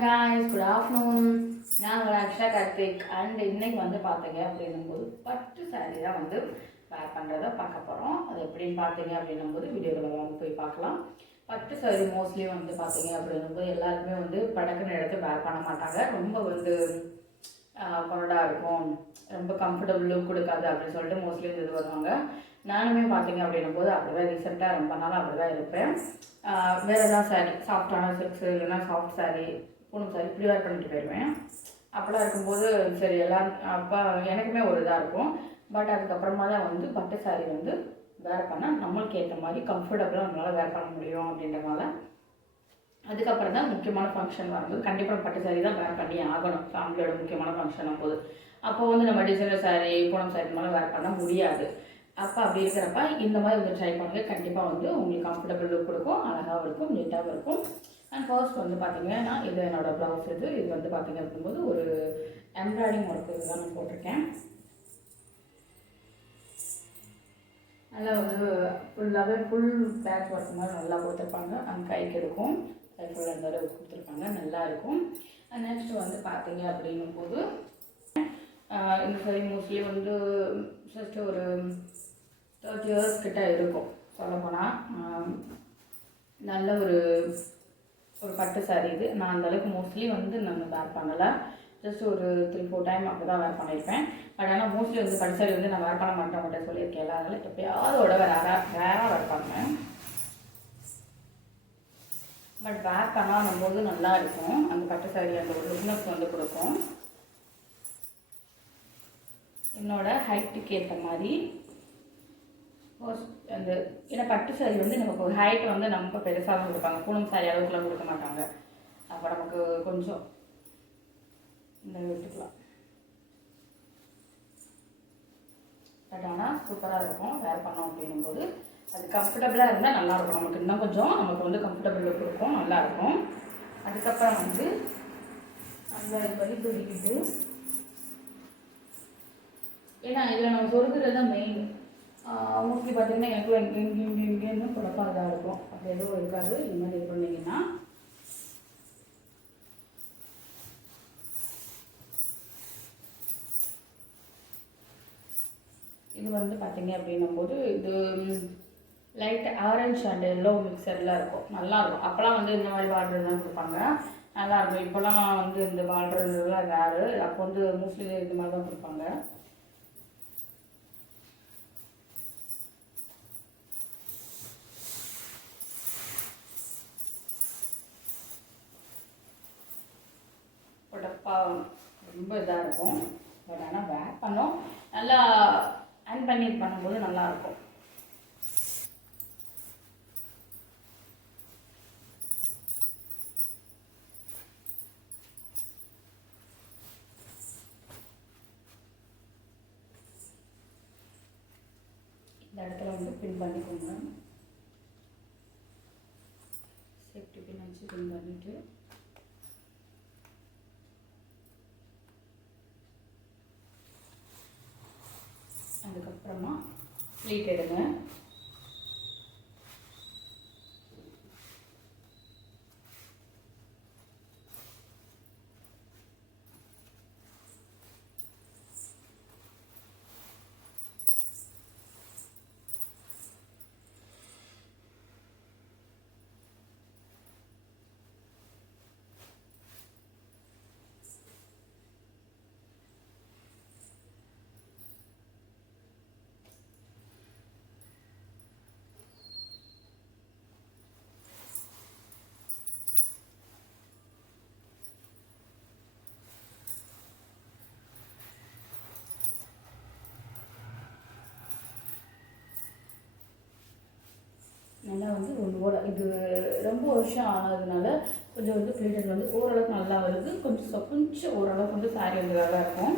guys, good afternoon. நான் உங்கள் Aqsa Karthik and இன்னைக்கு வந்து பார்த்தீங்க அப்படின்னும்போது பட்டு சாரீ தான் வந்து வேர் பண்ணுறதை பார்க்க போகிறோம். அது எப்படின்னு பார்த்தீங்க அப்படின்னும்போது வீடியோவில் வந்து போய் பார்க்கலாம். பட்டு சாரீ மோஸ்ட்லி வந்து பார்த்தீங்க அப்படின்னும்போது எல்லாருக்குமே வந்து படக்குன்னு எடுத்து வேர் பண்ண மாட்டாங்க. ரொம்ப வந்து கொரடா இருக்கும், ரொம்ப கம்ஃபர்டபுள் லுக் கொடுக்காது அப்படின்னு சொல்லிட்டு மோஸ்ட்லி இது வருவாங்க. நானுமே பார்த்தீங்க அப்படின்னும்போது அப்படி தான் ரீசெண்டாக ரொம்ப நாளாக அப்படி தான் இருப்பேன். வேறு ஏதாவது சாரீ சாஃப்டான சில்க்ஸு இல்லைன்னா சாஃப்ட் சாரீ பூனம் சாரி இப்படி வேர் பண்ணிட்டு போயிடுவேன். அப்போலாம் இருக்கும்போது சரி எல்லாம் அப்போ எனக்குமே ஒரு இதாக இருக்கும். பட் அதுக்கப்புறமா தான் வந்து பட்டு சாரீ வந்து வேர் பண்ணால் நம்மளுக்கு ஏற்ற மாதிரி கம்ஃபர்டபுளாக நம்மளால் வேர் பண்ண முடியும் அப்படின்றனால அதுக்கப்புறம் தான் முக்கியமான ஃபங்க்ஷன் வரும்போது கண்டிப்பாக பட்டு சாரீ தான் வேர் பண்ணி ஆகணும். ஃபேமிலியோட முக்கியமான ஃபங்க்ஷன் போது அப்போ வந்து நம்ம டிசைனர் சாரீ பூனம் சாரீ மேலே வேர் பண்ண முடியாது. அப்போ அப்படி இருக்கிறப்ப இந்த மாதிரி வந்து ட்ரை பண்ணுங்க. கண்டிப்பாக வந்து உங்களுக்கு கம்ஃபர்டபுள் லுக் கொடுக்கும், அழகாகவும் இருக்கும், நீட்டாகவும் இருக்கும். அண்ட் ஃபர்ஸ்ட் வந்து பார்த்தீங்கன்னா இது என்னோடய ப்ளவுஸ். இது வந்து பார்த்தீங்க அப்படிங்கும்போது ஒரு எம்ப்ராய்டிங் ஒர்க் இதுதான் நான் போட்டிருக்கேன். நல்லா வந்து ஃபுல்லாகவே ஃபுல் பேட்ச் ஒர்க் மாதிரி நல்லா கொடுத்துருப்பாங்க. அந்த கைக்கு இருக்கும், கை ஃபுல் அந்த அளவுக்கு கொடுத்துருப்பாங்க, நல்லா இருக்கும். நெக்ஸ்ட்டு வந்து பார்த்தீங்க அப்படின்னும் போது இந்த சரி மோஸ்ட்லி வந்து ஜஸ்ட் ஒரு 30 இயர்ஸ் கிட்ட இருக்கும் சொல்லப்போனால். நல்ல ஒரு பட்டு சாரீ இது. நான் அந்தளவுக்கு மோஸ்ட்லி வந்து நான் வேர் பண்ணலை. ஜஸ்ட் ஒரு 3-4 டைம் அப்படி தான் வேர் பண்ணியிருப்பேன். பட் ஆனால் மோஸ்ட்லி வந்து பட்டு சாரீ வந்து நான் வேர் பண்ண மாட்டேன் மட்டும் சொல்லியிருக்கேன். அதனால எப்போயாவது வேறாக வேர் பண்ணேன். பட் வேர் பண்ணாலும் போது நல்லா இருக்கும். அந்த பட்டு சாரீ அந்த ஒரு லுக்னஸ் வந்து கொடுக்கும். என்னோட ஹைட்டுக்கு ஏற்ற மாதிரி அந்த ஏன்னா பட்டு சாரீ வந்து நமக்கு ஒரு ஹைட் வந்து நம்ம பெருசாக தான் கொடுப்பாங்க. பூனம் சாரீ அளவுக்குலாம் கொடுக்க மாட்டாங்க. அப்போ நமக்கு கொஞ்சம் இந்த விட்டுக்கலாம். பட் ஆனால் சூப்பராக இருக்கும் வேர் பண்ணோம் அப்படின்னும்போது. அது கம்ஃபர்டபுளாக இருந்தால் நல்லாயிருக்கும். நமக்கு இன்னும் கொஞ்சம் நமக்கு வந்து கம்ஃபர்டபுள் லுக் இருக்கும், நல்லாயிருக்கும். அதுக்கப்புறம் வந்து அந்த இது பண்ணி தூக்கிக்கிட்டு ஏன்னா இதில் நம்ம சொருக்கிறது தான் மெயின். மோஸ்ட்லி பார்த்தீங்கன்னா எனக்குள்ள இங்கேருந்து குழப்பம் இதாக இருக்கும். அப்படி எதுவும் இருக்காது. இந்த மாதிரி இது பண்ணிங்கன்னா இது வந்து பார்த்தீங்க அப்படின்னும் போது இது லைட் ஆரஞ்சு அண்ட் எல்லோ மிக்சரில் இருக்கும், நல்லாயிருக்கும். அப்போலாம் வந்து இந்த மாதிரி பார்டர் தான் கொடுப்பாங்க, நல்லாயிருக்கும். இப்போலாம் வந்து இந்த பார்டர்லாம் ரேரு. அப்போ வந்து மோஸ்ட்லி இது மாதிரி தான் கொடுப்பாங்க. ரொம்ப இதாக இருக்கும். பட் ஆனால் வேர் பண்ணோம் நல்லா அயர்ன் பண்ணி பண்ணும்போது நல்லாயிருக்கும். இந்த இடத்துல வந்து பின் பண்ணிக்கோங்க. சேஃப்டி பின் வச்சு பின் பண்ணிவிட்டு அதுக்கப்புறமா ப்ளீட் எடுங்க. நல்லா வந்து ரொம்ப இது ரொம்ப வருஷம் ஆனதுனால கொஞ்சம் வந்து ப்ளீட்டட் வந்து ஓரளவுக்கு நல்லா வருது. கொஞ்சம் ஓரளவுக்கு வந்து சாரீ வந்து நல்லா இருக்கும்.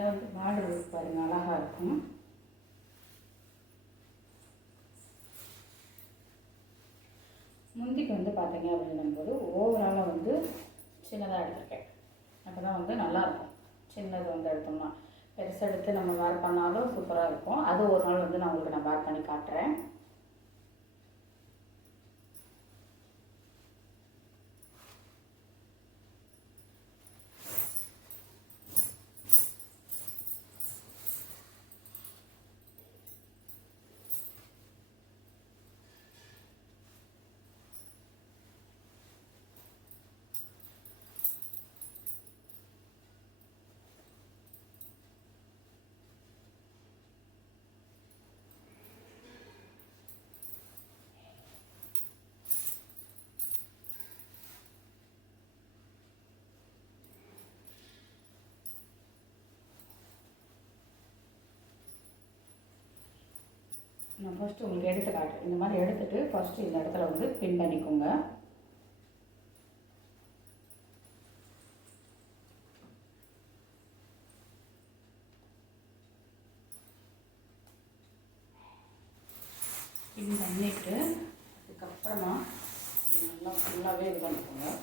நல்லா வந்து பார்டர் பாருங்கள், அழகாக இருக்கும். முந்திக்கு வந்து பார்த்தீங்க அப்படின்னும்போது ஓவராலாக வந்து சின்னதாக எடுத்திருக்கேன். அப்போ தான் வந்து நல்லாயிருக்கும். சின்னது வந்து எடுத்தோம்னா, பெருசு எடுத்து நம்ம வேர் பண்ணாலும் சூப்பராக இருக்கும். அது ஒரு நாள் வந்து நான் உங்களுக்கு வேர் பண்ணி காட்டுறேன். நான் ஃபஸ்ட்டு உங்களுக்கு எடுத்து காட்டுறேன். இந்த மாதிரி எடுத்துகிட்டு ஃபஸ்ட்டு இந்த இடத்துல வந்து பின் பண்ணிக்கோங்க. பின் பண்ணிவிட்டு அதுக்கப்புறமா நல்லா ஃபுல்லாகவே இது பண்ணிக்கோங்க.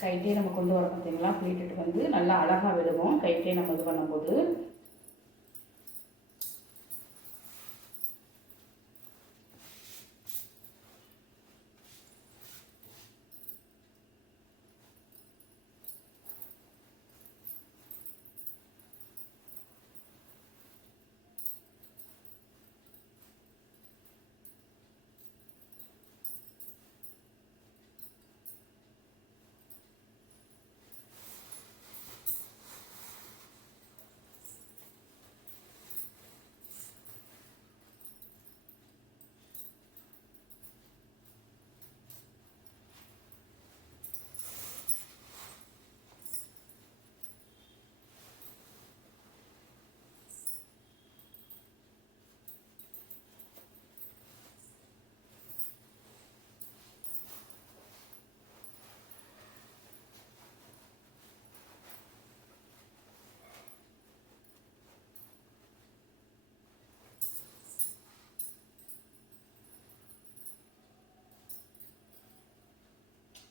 கைட்டே நம்ம கொண்டு வர பார்த்தீங்களா, ப்ளீட்டுக்கு வந்து நல்லா அழகாக விடுவோம் கைட்டே நம்ம இது பண்ணும்போது.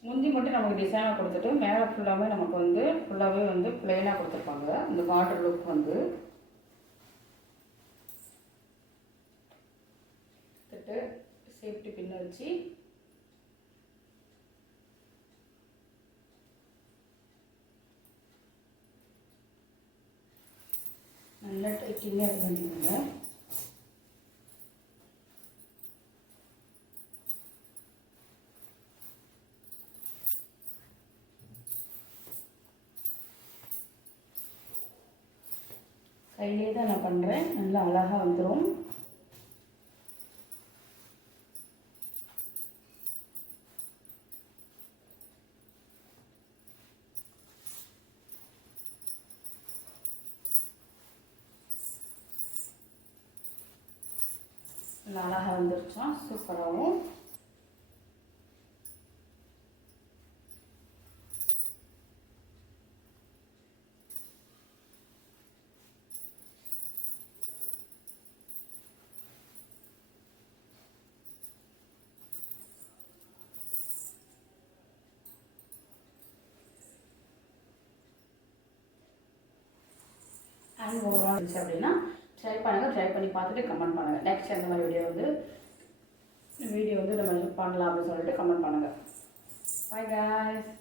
முந்தி மட்டும் நமக்கு டிசைனாக கொடுத்துட்டு மேலே ஃபுல்லாகவே நமக்கு வந்து ஃபுல்லாகவே வந்து பிளெயினாக கொடுத்துருப்பாங்க. இந்த பார்டர் லுக் வந்து சேஃப்டி பின்ன வச்சு நல்லா டைட்டிங்காக இது பண்ணிக்கோங்க. கையிலே தான் நான் பண்ணுறேன். நல்லா அழகாக வந்துடும். நல்லா அழகாக வந்துருச்சா, சூப்பராகவும். அண்ட் ஓவரால் இருந்துச்சு அப்படின்னா ட்ரை பண்ணுங்கள், ட்ரை பண்ணி பார்த்துட்டு கமெண்ட் பண்ணுங்கள். நெக்ஸ்ட் அந்த மாதிரி வீடியோ வந்து நம்ம பண்ணலாம் அப்படின்னு சொல்லிட்டு கமெண்ட் பண்ணுங்கள். Bye guys.